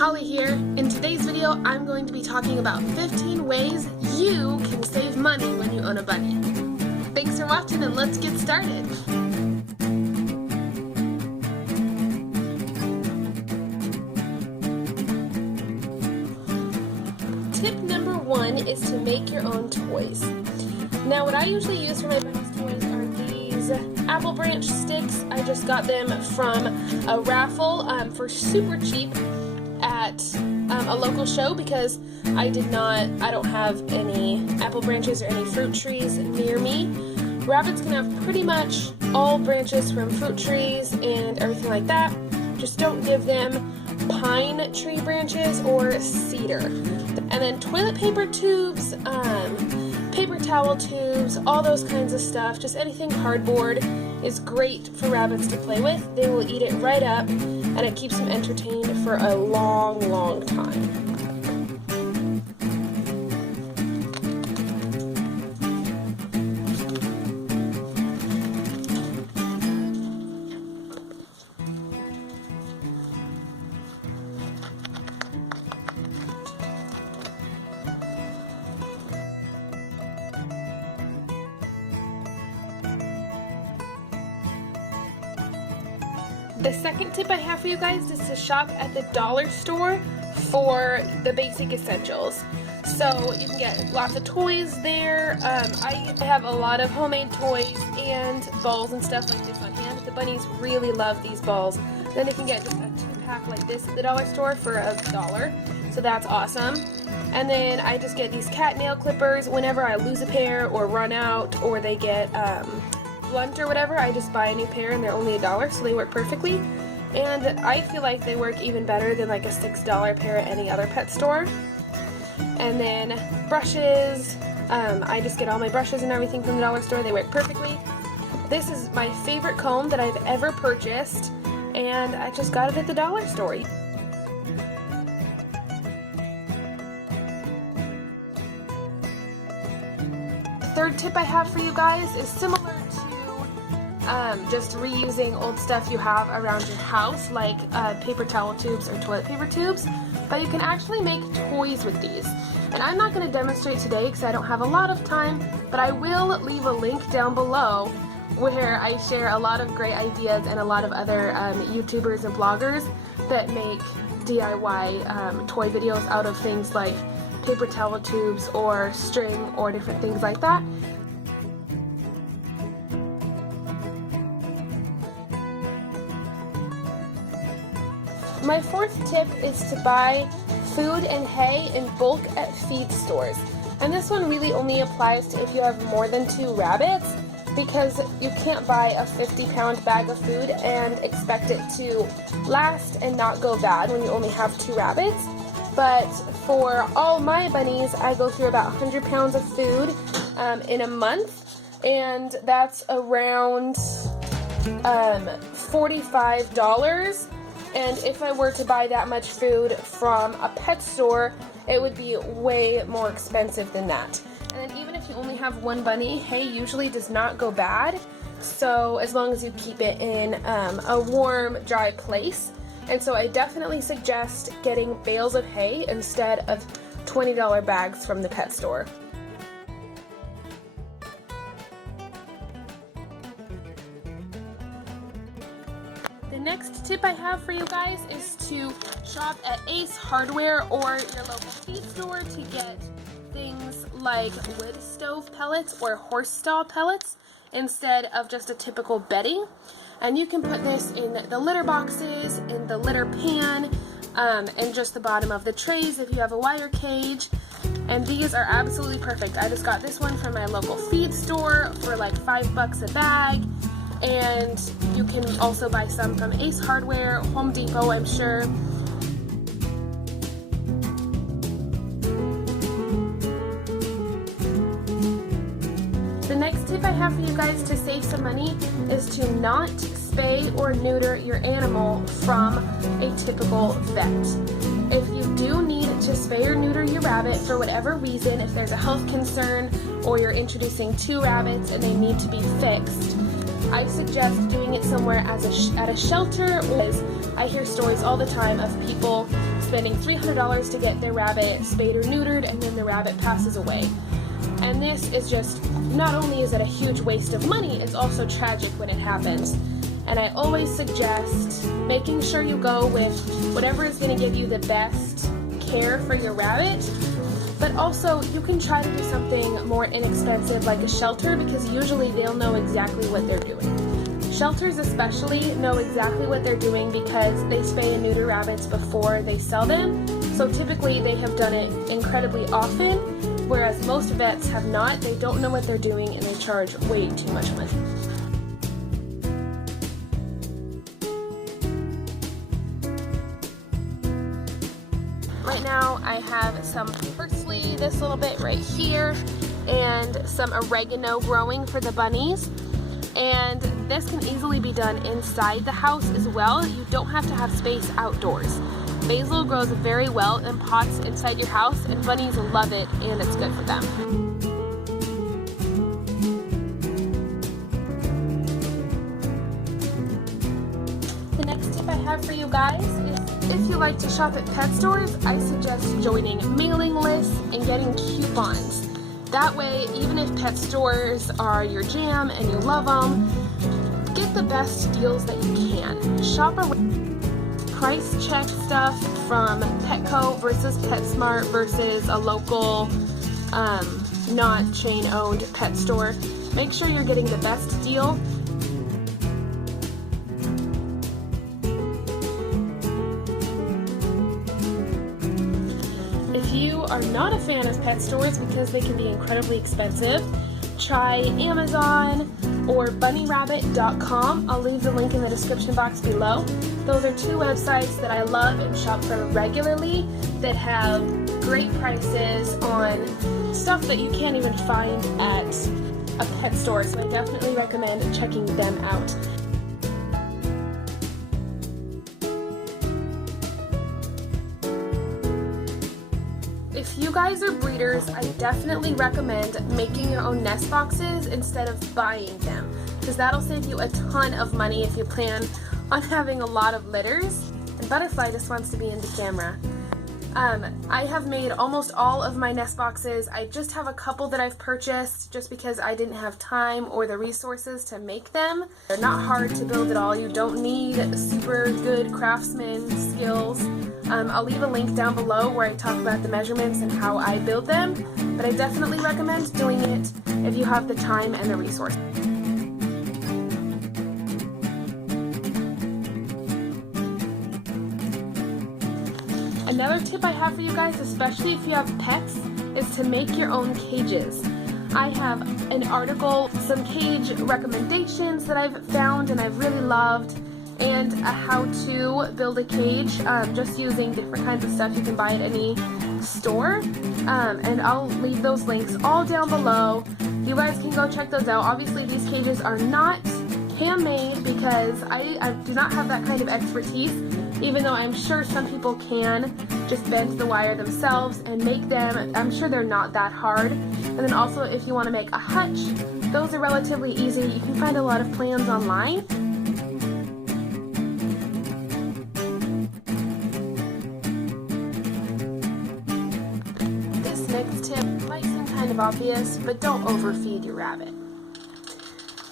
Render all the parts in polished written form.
Holly here. In today's video, I'm going to be talking about 15 ways you can save money when you own a bunny. Thanks for watching and let's get started. Tip number 1 is to make your own toys. Now what I usually use for my bunny's toys are these apple branch sticks. I just got them from a raffle for super cheap at a local show because I don't have any apple branches or any fruit trees near me. Rabbits can have pretty much all branches from fruit trees and everything like that. Just don't give them pine tree branches or cedar. And then toilet paper tubes, paper towel tubes, all those kinds of stuff, just anything cardboard is great for rabbits to play with. They will eat it right up and it keeps them entertained for a long, long time. The second tip I have for you guys is to shop at the dollar store for the basic essentials. So you can get lots of toys there. I have a lot of homemade toys and balls and stuff like this on hand. The bunnies really love these balls. Then you can get just a 2-pack like this at the dollar store for $1. So that's awesome. And then I just get these cat nail clippers whenever I lose a pair or run out or they get blunt or whatever. I just buy a new pair and they're only $1, so they work perfectly. And I feel like they work even better than like a $6 pair at any other pet store. And then brushes, I just get all my brushes and everything from the dollar store. They work perfectly. This is my favorite comb that I've ever purchased, and I just got it at the dollar store. The third tip I have for you guys is similar to just reusing old stuff you have around your house, like paper towel tubes or toilet paper tubes, but you can actually make toys with these. And I'm not going to demonstrate today because I don't have a lot of time, but I will leave a link down below where I share a lot of great ideas and a lot of other YouTubers and bloggers that make DIY toy videos out of things like paper towel tubes or string or different things like that. My fourth tip is to buy food and hay in bulk at feed stores. And this one really only applies to if you have more than 2 rabbits, because you can't buy a 50-pound bag of food and expect it to last and not go bad when you only have 2 rabbits. But for all my bunnies, I go through about 100 pounds of food in a month, and that's around $45. And if I were to buy that much food from a pet store, it would be way more expensive than that. And then even if you only have 1 bunny, hay usually does not go bad, so as long as you keep it in a warm, dry place. And so I definitely suggest getting bales of hay instead of $20 bags from the pet store. The next tip I have for you guys is to shop at Ace Hardware or your local feed store to get things like wood stove pellets or horse stall pellets instead of just a typical bedding. And you can put this in the litter boxes, in the litter pan, and just the bottom of the trays if you have a wire cage. And these are absolutely perfect. I just got this one from my local feed store for like $5 a bag. And you can also buy some from Ace Hardware, Home Depot, I'm sure. The next tip I have for you guys to save some money is to not spay or neuter your animal from a typical vet. If you do need to spay or neuter your rabbit for whatever reason, if there's a health concern or you're introducing 2 rabbits and they need to be fixed, I suggest doing it somewhere at a shelter. I hear stories all the time of people spending $300 to get their rabbit spayed or neutered, and then the rabbit passes away. And this is just, not only is it a huge waste of money, it's also tragic when it happens. And I always suggest making sure you go with whatever is going to give you the best care for your rabbit. But also, you can try to do something more inexpensive like a shelter, because usually they'll know exactly what they're doing. Shelters especially know exactly what they're doing because they spay and neuter rabbits before they sell them. So typically they have done it incredibly often, whereas most vets have not. They don't know what they're doing and they charge way too much money. Right now I have some parsley, this little bit right here, and some oregano growing for the bunnies. And this can easily be done inside the house as well. You don't have to have space outdoors. Basil grows very well in pots inside your house, and bunnies love it, and it's good for them. The next tip I have for you guys is, if you like to shop at pet stores, I suggest joining mailing lists and getting coupons. That way, even if pet stores are your jam and you love them, get the best deals that you can. Shop around, price check stuff from Petco versus PetSmart versus a local, not chain-owned pet store. Make sure you're getting the best deal. If you are not a fan of pet stores because they can be incredibly expensive, try Amazon or bunnyrabbit.com. I'll leave the link in the description box below. Those are two websites that I love and shop from regularly that have great prices on stuff that you can't even find at a pet store, so I definitely recommend checking them out. If you guys are breeders, I definitely recommend making your own nest boxes instead of buying them, because that'll save you a ton of money if you plan on having a lot of litters. And Butterfly just wants to be in the camera. I have made almost all of my nest boxes. I just have a couple that I've purchased just because I didn't have time or the resources to make them. They're not hard to build at all. You don't need super good craftsman skills. I'll leave a link down below where I talk about the measurements and how I build them, but I definitely recommend doing it if you have the time and the resources. Another tip I have for you guys, especially if you have pets, is to make your own cages. I have an article, some cage recommendations that I've found and I've really loved, and a how to build a cage just using different kinds of stuff you can buy at any store. And I'll leave those links all down below. You guys can go check those out. Obviously these cages are not handmade because I do not have that kind of expertise, even though I'm sure some people can just bend the wire themselves and make them. I'm sure they're not that hard. And then also if you want to make a hutch, those are relatively easy. You can find a lot of plans online. This next tip might seem kind of obvious, but don't overfeed your rabbit.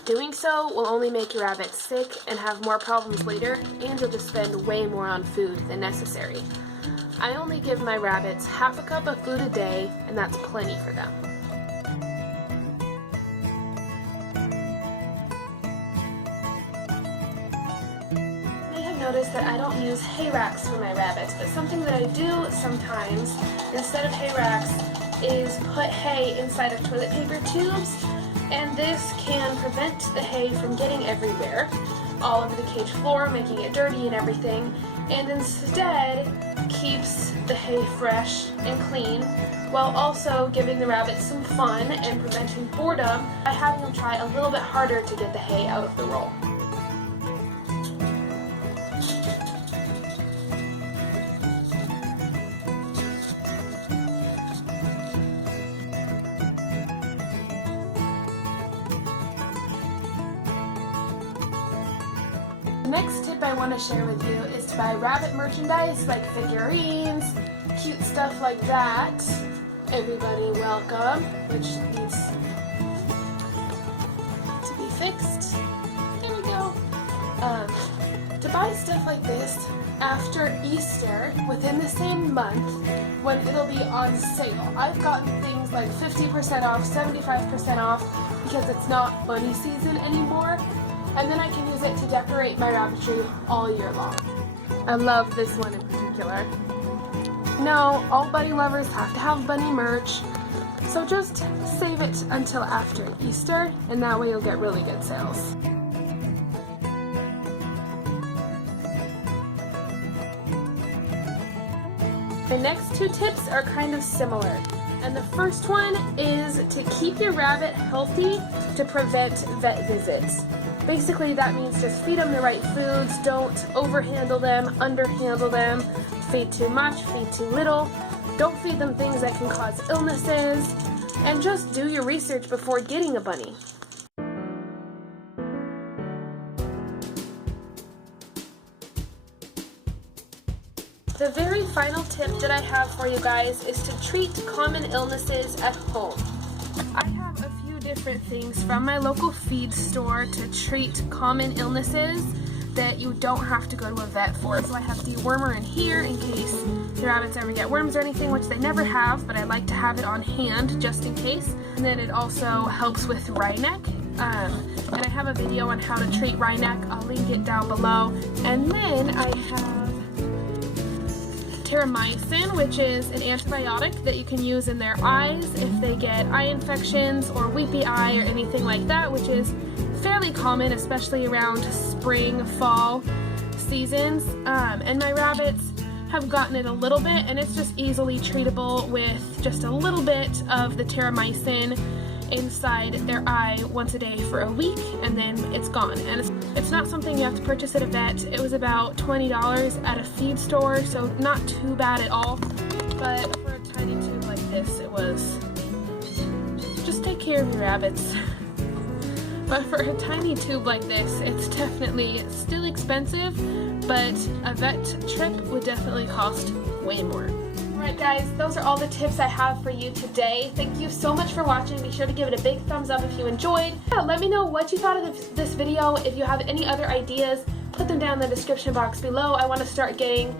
Doing so will only make your rabbit sick and have more problems later, and you'll just spend way more on food than necessary. I only give my rabbits half a cup of food a day, and that's plenty for them. You may have noticed that I don't use hay racks for my rabbits, but something that I do sometimes, instead of hay racks, is put hay inside of toilet paper tubes. And this can prevent the hay from getting everywhere, all over the cage floor, making it dirty and everything, and instead keeps the hay fresh and clean, while also giving the rabbits some fun and preventing boredom by having them try a little bit harder to get the hay out of the roll. The next tip I want to share with you is to buy rabbit merchandise like figurines, cute stuff like that. Everybody welcome, which needs to be fixed. There we go. To buy stuff like this after Easter within the same month when it'll be on sale. I've gotten things like 50% off, 75% off because it's not bunny season anymore, and then I can use it to decorate my rabbitry all year long. I love this one in particular. No, all bunny lovers have to have bunny merch, so just save it until after Easter, and that way you'll get really good sales. The next two tips are kind of similar, and the first one is to keep your rabbit healthy to prevent vet visits. Basically that means just feed them the right foods, don't overhandle them, underhandle them, feed too much, feed too little, don't feed them things that can cause illnesses, and just do your research before getting a bunny. The very final tip that I have for you guys is to treat common illnesses at home. I have a few different things from my local feed store to treat common illnesses that you don't have to go to a vet for. So I have dewormer in here in case your rabbits ever get worms or anything, which they never have, but I like to have it on hand just in case. And then it also helps with Wry Neck. And I have a video on how to treat Wry Neck. I'll link it down below. And then I have terramycin, which is an antibiotic that you can use in their eyes if they get eye infections or weepy eye or anything like that, which is fairly common, especially around spring, fall seasons. And my rabbits have gotten it a little bit, and it's just easily treatable with just a little bit of the terramycin inside their eye once a day for a week, and then it's gone. And it's not something you have to purchase at a vet. It was about $20 at a feed store, so not too bad at all. But for a tiny tube like this, it was just take care of your rabbits. But for a tiny tube like this, it's definitely still expensive, but a vet trip would definitely cost way more. Alright guys, those are all the tips I have for you today. Thank you so much for watching. Be sure to give it a big thumbs up if you enjoyed. Let me know what you thought of this video. If you have any other ideas, put them down in the description box below. I want to start getting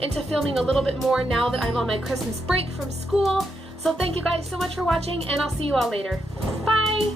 into filming a little bit more now that I'm on my Christmas break from school. So thank you guys so much for watching, and I'll see you all later. Bye!